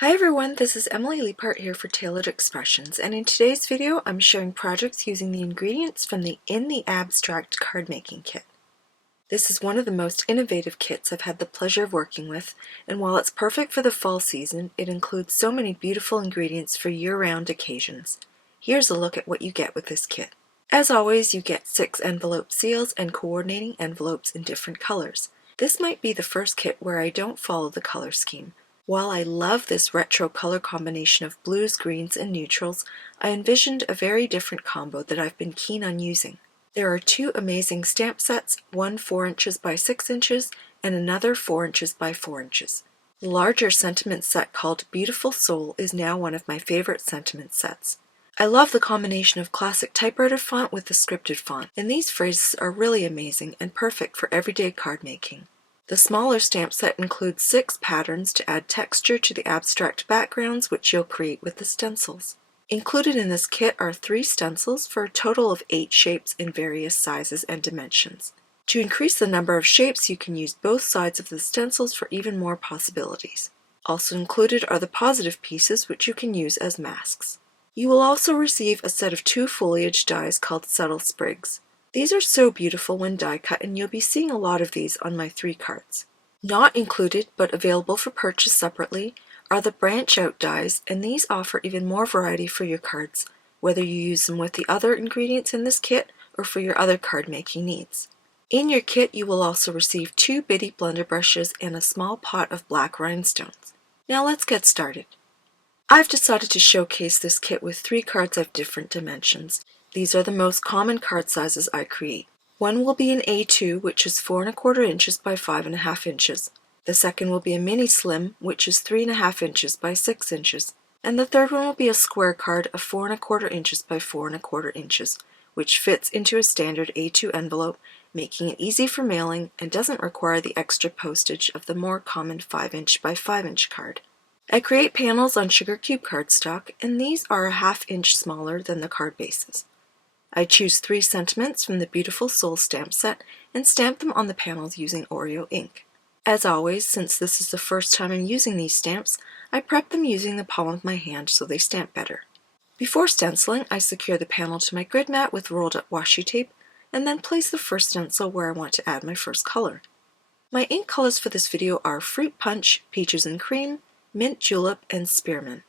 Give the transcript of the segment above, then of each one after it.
Hi everyone, this is Emily Leiphart here for Tailored Expressions, and in today's video I'm showing projects using the ingredients from the In the Abstract card making kit. This is one of the most innovative kits I've had the pleasure of working with, and while it's perfect for the fall season, it includes so many beautiful ingredients for year-round occasions. Here's a look at what you get with this kit. As always, you get 6 envelope seals and coordinating envelopes in different colors. This might be the first kit where I don't follow the color scheme. While I love this retro color combination of blues, greens, and neutrals, I envisioned a very different combo that I've been keen on using. There are 2 amazing stamp sets, one 4 inches by 6 inches and another 4 inches by 4 inches. The larger sentiment set called Beautiful Soul is now one of my favorite sentiment sets. I love the combination of classic typewriter font with the scripted font, and these phrases are really amazing and perfect for everyday card making. The smaller stamp set includes 6 patterns to add texture to the abstract backgrounds which you'll create with the stencils. Included in this kit are 3 stencils for a total of 8 shapes in various sizes and dimensions. To increase the number of shapes, you can use both sides of the stencils for even more possibilities. Also included are the positive pieces which you can use as masks. You will also receive a set of 2 foliage dies called Subtle Sprigs. These are so beautiful when die cut, and you'll be seeing a lot of these on my 3 cards. Not included, but available for purchase separately, are the branch out dies, and these offer even more variety for your cards, whether you use them with the other ingredients in this kit or for your other card making needs. In your kit, you will also receive 2 bitty blender brushes and a small pot of black rhinestones. Now let's get started. I've decided to showcase this kit with 3 cards of different dimensions. These are the most common card sizes I create. One will be an A2, which is 4 1/4 inches by 5 1/2 inches. The second will be a mini slim, which is 3 1/2 inches by 6 inches. And the third one will be a square card of 4 1/4 inches by 4 1/4 inches, which fits into a standard A2 envelope, making it easy for mailing and doesn't require the extra postage of the more common 5 inch by 5 inch card. I create panels on sugar cube cardstock, and these are a 1/2 inch smaller than the card bases. I choose 3 sentiments from the Beautiful Soul stamp set and stamp them on the panels using Oreo ink. As always, since this is the first time I'm using these stamps, I prep them using the palm of my hand so they stamp better. Before stenciling, I secure the panel to my grid mat with rolled up washi tape and then place the first stencil where I want to add my first color. My ink colors for this video are Fruit Punch, Peaches and Cream, Mint Julep, and Spearmint.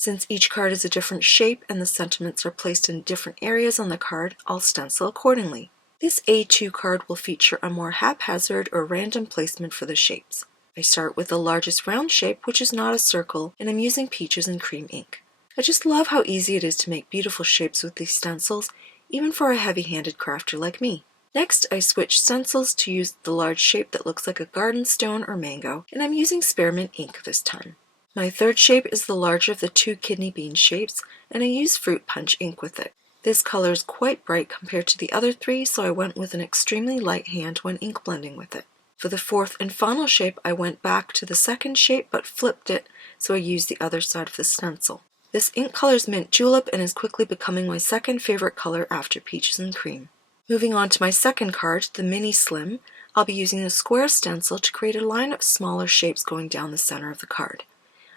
Since each card is a different shape and the sentiments are placed in different areas on the card, I'll stencil accordingly. This A2 card will feature a more haphazard or random placement for the shapes. I start with the largest round shape, which is not a circle, and I'm using Peaches and Cream ink. I just love how easy it is to make beautiful shapes with these stencils, even for a heavy-handed crafter like me. Next, I switch stencils to use the large shape that looks like a garden stone or mango, and I'm using Spearmint ink this time. My third shape is the larger of the 2 kidney bean shapes, and I use Fruit Punch ink with it. This color is quite bright compared to the other 3, so I went with an extremely light hand when ink blending with it. For the fourth and final shape, I went back to the second shape but flipped it, so I used the other side of the stencil. This ink color is Mint Julep and is quickly becoming my second favorite color after Peaches and Cream. Moving on to my second card, the Mini Slim, I'll be using the square stencil to create a line of smaller shapes going down the center of the card.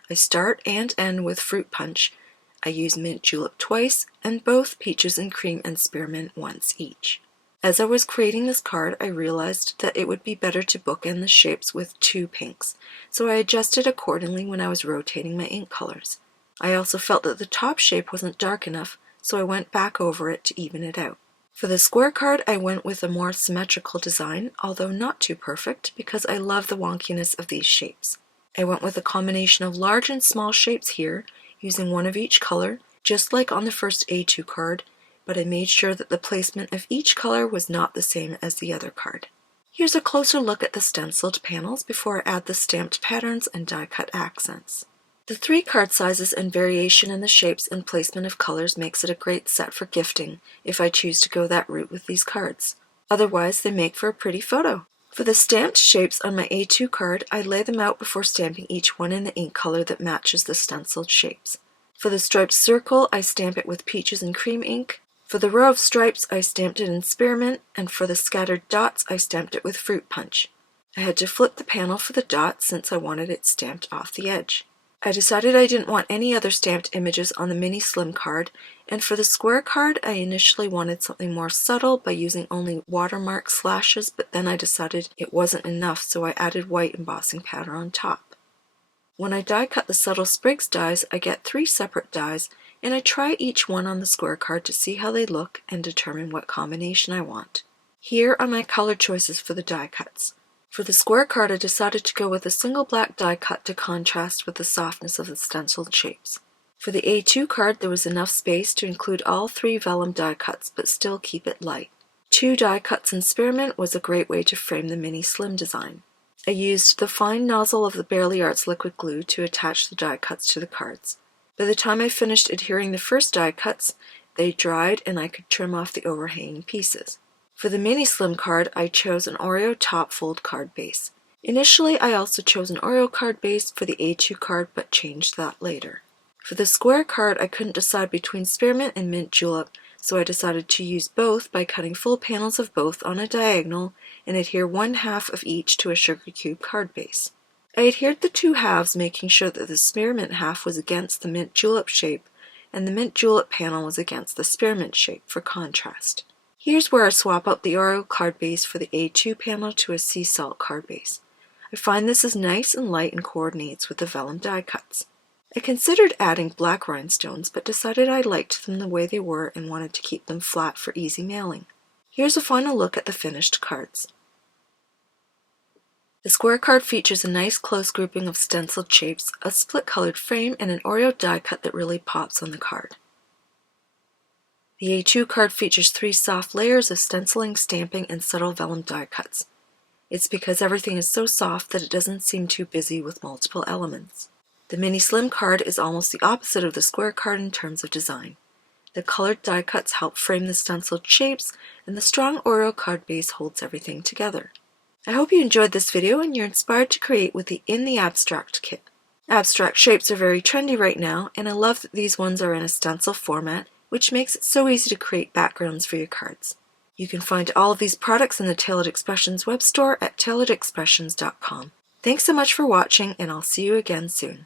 I start and end with Fruit Punch. I use Mint Julep twice, and both Peaches and Cream and Spearmint once each. As I was creating this card, I realized that it would be better to bookend the shapes with 2 pinks, so I adjusted accordingly when I was rotating my ink colors. I also felt that the top shape wasn't dark enough, so I went back over it to even it out. For the square card, I went with a more symmetrical design, although not too perfect, because I love the wonkiness of these shapes. I went with a combination of large and small shapes here, using one of each color, just like on the first A2 card, but I made sure that the placement of each color was not the same as the other card. Here's a closer look at the stenciled panels before I add the stamped patterns and die-cut accents. The 3 card sizes and variation in the shapes and placement of colors makes it a great set for gifting if I choose to go that route with these cards. Otherwise, they make for a pretty photo. For the stamped shapes on my A2 card, I lay them out before stamping each one in the ink color that matches the stenciled shapes. For the striped circle, I stamp it with Peaches and Cream ink. For the row of stripes, I stamped it in Spearmint, and for the scattered dots, I stamped it with Fruit Punch. I had to flip the panel for the dots since I wanted it stamped off the edge. I decided I didn't want any other stamped images on the mini slim card, and for the square card I initially wanted something more subtle by using only watermark slashes, but then I decided it wasn't enough, so I added white embossing powder on top. When I die cut the subtle sprigs dies, I get 3 separate dies, and I try each one on the square card to see how they look and determine what combination I want. Here are my color choices for the die cuts. For the square card I decided to go with a single black die cut to contrast with the softness of the stenciled shapes. For the A2 card there was enough space to include all 3 vellum die cuts but still keep it light. 2 die cuts in Spearmint was a great way to frame the mini slim design. I used the fine nozzle of the Barely Arts liquid glue to attach the die cuts to the cards. By the time I finished adhering the first die cuts, they dried and I could trim off the overhanging pieces. For the mini slim card, I chose an Oreo top fold card base. Initially, I also chose an Oreo card base for the A2 card, but changed that later. For the square card, I couldn't decide between Spearmint and Mint Julep, so I decided to use both by cutting full panels of both on a diagonal and adhere 1/2 of each to a sugar cube card base. I adhered the 2 halves, making sure that the Spearmint half was against the Mint Julep shape and the Mint Julep panel was against the Spearmint shape for contrast. Here's where I swap out the Oreo card base for the A2 panel to a sea salt card base. I find this is nice and light and coordinates with the vellum die cuts. I considered adding black rhinestones, but decided I liked them the way they were and wanted to keep them flat for easy mailing. Here's a final look at the finished cards. The square card features a nice close grouping of stenciled shapes, a split-colored frame, and an Oreo die cut that really pops on the card. The A2 card features 3 soft layers of stenciling, stamping, and subtle vellum die cuts. It's because everything is so soft that it doesn't seem too busy with multiple elements. The mini slim card is almost the opposite of the square card in terms of design. The colored die cuts help frame the stenciled shapes, and the strong Oreo card base holds everything together. I hope you enjoyed this video and you're inspired to create with the In the Abstract kit. Abstract shapes are very trendy right now, and I love that these ones are in a stencil format, which makes it so easy to create backgrounds for your cards. You can find all of these products in the Tailored Expressions web store at tailoredexpressions.com. Thanks so much for watching, and I'll see you again soon.